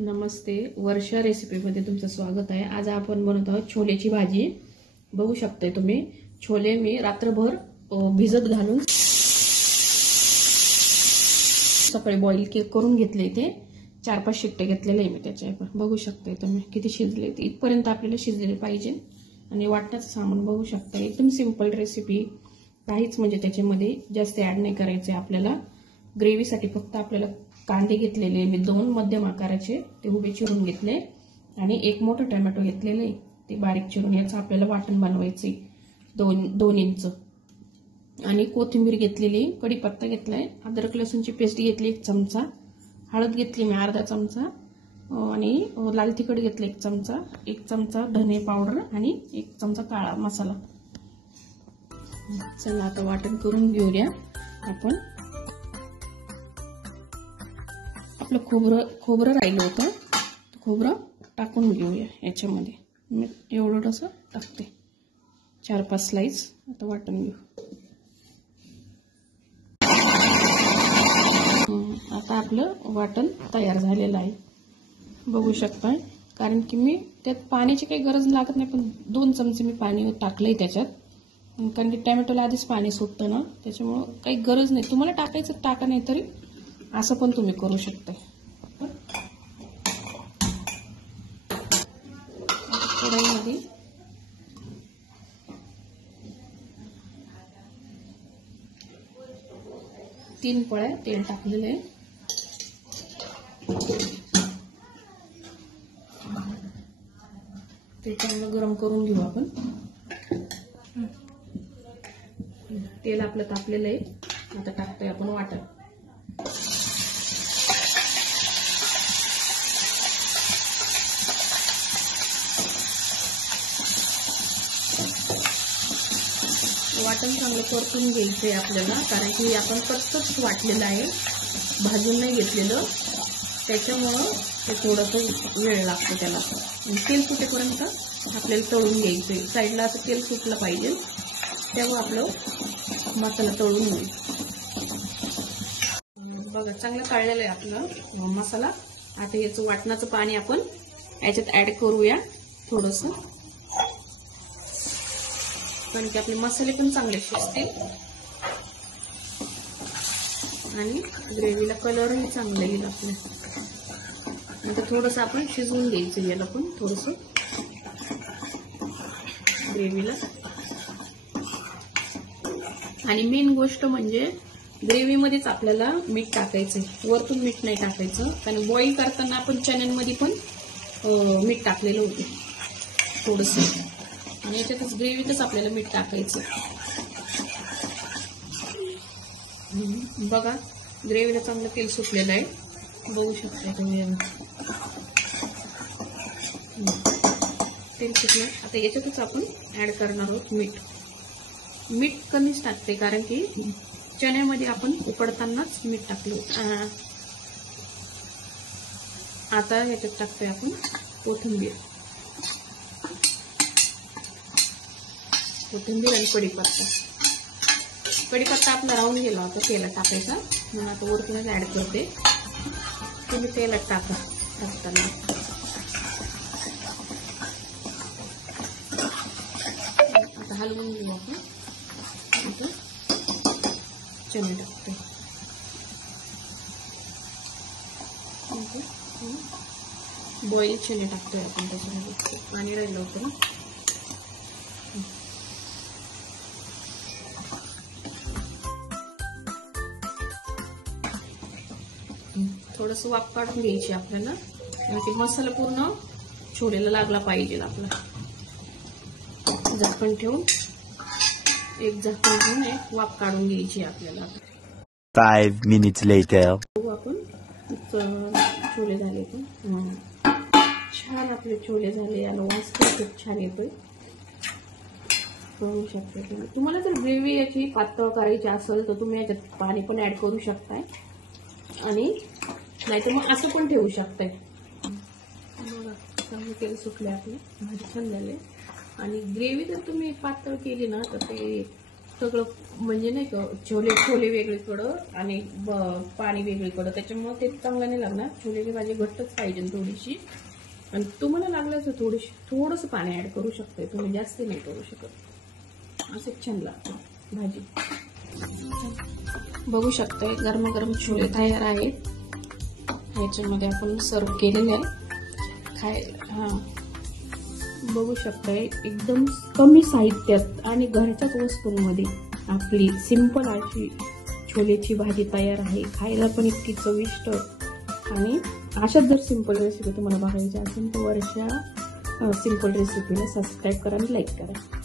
नमस्ते, वर्षा रेसिपीमध्ये तुमचं स्वागत आहे। आज आपण बनवत आहोत छोलेची भाजी। बघू शकताय तुम्ही छोले मी रात्रभर भिजत घालून सकाळी बॉईल करून घेतले। ते 4-5 शिट्टे घेतलेले मी त्याचे। बघू शकताय तुम्ही किती शिजले ते। इथपर्यंत आपल्याला शिजले पाहिजे। आणि वाटण्याचं सामान बघू शकताय, एकदम सिंपल रेसिपी, काहीच म्हणजे त्याच्यामध्ये जास्त ऍड नाही करायचे आपल्याला। ग्रेव्हीसाठी फक्त आपल्याला कांदे घेतलेले मी 2 मध्यम आकाराचे, ते उभे चिरून घेतले आणि 1 मोठा टोमॅटो घेतलेले ते बारीक चिरून। याचं आपल्याला वाटण बनवायचे 2 इंच। आणि कोथिंबीर घेतलेली, कढीपत्ता घेतलाय, अद्रक लसूणची पेस्ट घेतली 1 चमचा, हळद घेतली मी अर्धा चमचा, आणि लाल तिखट घेतले 1 चमचा, 1 चमचा धने पावडर आणि 1 चमचा काळा मसाला। चला आता वाटण करून घेऊया आपण। आपलं खोबरं राहिलं होतं, खोबरं टाकून घेऊया याच्यामध्ये। मी एवढं असं टाकते, 4-5 स्लाइस। आता वाटण घेऊ। आता आपलं वाटण तयार झालेलं आहे, बघू शकता। कारण की मी त्यात पाण्याची काही गरज लागत नाही, पण 2 चमचे मी पाणी टाकलंय त्याच्यात, कारण की टोमॅटोला आधीच पाणी सुटतं ना, त्याच्यामुळे काही गरज नाही। तुम्हाला टाकायचं टाका, नाही तरी असं पण तुम्ही करू शकता। कढईमध्ये तीन पळ्या तेल टाकलेलं आहे। ते चांगलं गरम करून घेऊ आपण। तेल आपलं तापलेलं आहे, आता टाकतोय आपण वाटण। वाटण चांगलं परतून घ्यायचंय आपल्याला, कारण की आपण कच्चच वाटलेलं आहे, भाजून नाही घेतलेलं, त्याच्यामुळं ते थोडंसं वेळ लागतो त्याला। तेल सुटेपर्यंत आपल्याला तळून घ्यायचंय। साईडला असं तेल सुटलं पाहिजे, तेव्हा आपलं मसाला तळून घेऊ। बघा चांगलं तळलेलं आहे आपलं मसाला। आता याचं वाटणाचं पाणी आपण याच्यात ऍड करूया थोडंसं, कारण की आपले मसाले पण चांगले शिजतील आणि ग्रेव्हीला कलरही चांगला येईल आपल्या। नंतर थोडंसं आपण शिजवून घ्यायचं याला पण, थोडंसं ग्रेव्हीला। आणि मेन गोष्ट म्हणजे ग्रेव्हीमध्येच आपल्याला मीठ टाकायचं, वरतून मीठ नाही टाकायचं, कारण बॉईल करताना आपण चण्यांमध्ये पण मीठ टाकलेलं होतं थोडंसं, आणि याच्यातच ग्रेव्हीतच आपल्याला मीठ टाकायचं। बघा ग्रेव्हीला चांगलं तेल सुटलेलं आहे, बघू शकता तुम्ही। तेल सुटलं, आता याच्यातच आपण ऍड करणार आहोत मीठ। मीठ कमीच टाकते, कारण की चण्यामध्ये आपण उकडतानाच मीठ टाकलं। आता याच्यात टाकतोय आपण कोथिंबीर आणि कढीपत्ता। कढीपत्ता आपला राहून गेला होता तेलात टाकायचा, म्हणून आता वरतूनच ऍड करते। तुम्ही तेलात टाकताना आता हलवून घेऊ आपण। आता चणे टाकते, बॉईल चणे टाकतोय आपण त्याच्यामध्ये, पाणी राहिलं होतं ना। थोडंसं वाफ काढून घ्यायची आपल्याला, म्हणजे मसाला पूर्ण छोलेला लागला पाहिजे आपला। झाकण ठेवून एक वाफ काढून घ्यायची आपल्याला। 5 minutes later आपण छोले झाले तर छान आपले छोले झाले, याला वास खूप छान येतोय, बघू शकता तुम्ही। तुम्हाला जर ग्रेव्ही याची पातळ करायची असेल तर तुम्ही याच्यात पाणी पण ऍड करू शकताय, आणि नाहीतर मग असं पण ठेवू शकताय। बघा चांगलं तेल सुटले आपले, भाजी छान झाले। आणि ग्रेव्ही जर तुम्ही पातळ केली ना तर ते सगळं म्हणजे नाही का छोले वेगळीकडं आणि पाणी वेगळीकडं, त्याच्यामुळे ते चांगलं नाही लागणार. छोलेची भाजी घट्टच पाहिजे थोडीशी. आणि तुम्हाला लागलं तर थोडंसं पाणी ऍड करू शकते तुम्ही, जास्त नाही करू शकत. असं छान लागतं भाजी. बघू शकताय गरमागरम छोले तयार आहेत. ह्याच्यामध्ये आपण सर्व केलेले आहे खायला. बघू शकताय एकदम कमी साहित्यात आणि घरच्याच वस्तूंमध्ये आपली सिंपल अशी छोलेची भाजी तयार आहे. खायला पण इतकी चविष्ट. आणि अशाच जर सिंपल रेसिपी तुम्हाला बघायची असेल तर वर्षा सिंपल रेसिपीला सबस्क्राईब करा आणि लाईक करा.